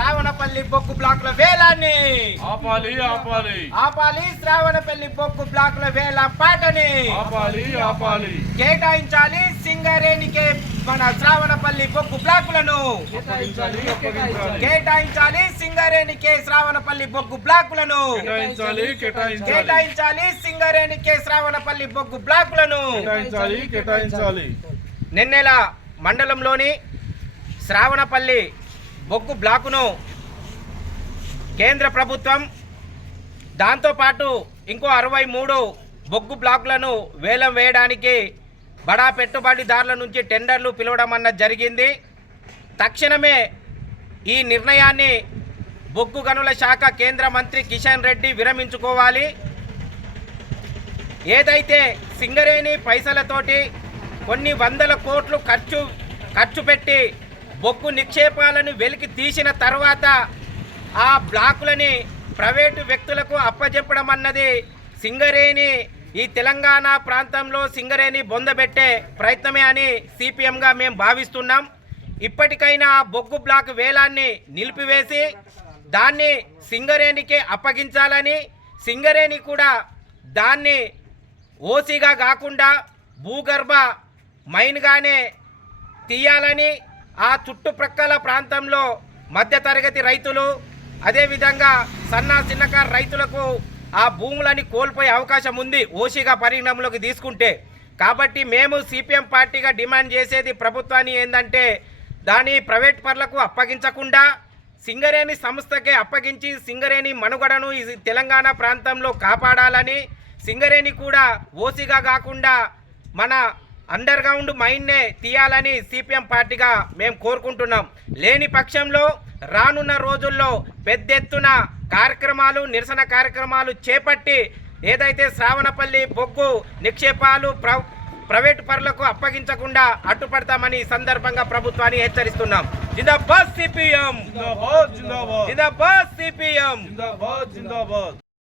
శ్రావణపల్లి బొగ్గు బ్లాకుల వేలాన్ని ఆపాలి ఆపాలి ఆపాలి. శ్రావణపల్లి బొగ్గు బ్లాకుల వేల పాటని ఆపాలి ఆపాలి. కేటాయించాలి సింగరేణికే మన శ్రావణపల్లి బొగ్గు బ్లాకులను అప్పగించాలి అప్పగించాలి. కేటాయించాలి సింగరేణికే శ్రావణపల్లి బొగ్గు బ్లాకులను కేటాయించాలి కేటాయించాలి. కేటాయించాలి సింగరేణికే శ్రావణపల్లి బొగ్గు బ్లాకులను కేటాయించాలి కేటాయించాలి. నిన్నెల మండలంలోని శ్రావణపల్లి బొగ్గు బ్లాకును కేంద్ర ప్రభుత్వం దాంతోపాటు ఇంకో 63 బొగ్గు బ్లాకులను వేలం వేయడానికి బడా పెట్టుబడిదారుల నుంచి టెండర్లు పిలవడం అన్నది జరిగింది. తక్షణమే ఈ నిర్ణయాన్ని బొగ్గు గనుల శాఖ కేంద్ర మంత్రి కిషన్ రెడ్డి విరమించుకోవాలి. ఏదైతే సింగరేణి పైసలతోటి కొన్ని వందల కోట్లు ఖర్చు పెట్టి బొగ్గు నిక్షేపాలను వెలికి తీసిన తర్వాత ఆ బ్లాకులని ప్రైవేటు వ్యక్తులకు అప్పజెప్పడం అన్నది సింగరేణి ఈ తెలంగాణ ప్రాంతంలో సింగరేణి బొందబెట్టే ప్రయత్నమే అని సిపిఎంగా మేము భావిస్తున్నాం. ఇప్పటికైనా బొగ్గు బ్లాక్ వేలాన్ని నిలిపివేసి దాన్ని సింగరేణికి అప్పగించాలని, సింగరేణి కూడా దాన్ని ఓసీగా కాకుండా భూగర్భ మైన్గానే తీయాలని, ఆ చుట్టుప్రక్కల ప్రాంతంలో మధ్యతరగతి రైతులు అదేవిధంగా చిన్నకారు రైతులకు ఆ భూములని కోల్పోయే అవకాశం ఉంది ఓసీగా పరిగణనలోకి తీసుకుంటే. కాబట్టి మేము సిపిఎం పార్టీగా డిమాండ్ చేసేది ప్రభుత్వాన్ని ఏంటంటే దాని ప్రైవేట్ పరులకు అప్పగించకుండా సింగరేణి సంస్థకే అప్పగించి సింగరేణి మనుగడను ఈ తెలంగాణ ప్రాంతంలో కాపాడాలని, సింగరేణి కూడా ఓసీగా కాకుండా మన అండర్ గ్రౌండ్ మైన్నే తీయాలని సిపిఎం పార్టీగా మేము కోరుకుంటున్నాం. లేని పక్షంలో రానున్న రోజుల్లో పెద్ద ఎత్తున కార్యక్రమాలు, నిరసన కార్యక్రమాలు చేపట్టి ఏదైతే శ్రావణపల్లి బొగ్గు నిక్షేపాలు ప్రైవేటు పరులకు అప్పగించకుండా అడ్డుపడతామని సందర్భంగా ప్రభుత్వాన్ని హెచ్చరిస్తున్నాం. జిందాబాద్ సిపిఎం, జిందాబాద్ జిందాబాద్. జిందాబాద్ సిపిఎం, జిందాబాద్ జిందాబాద్.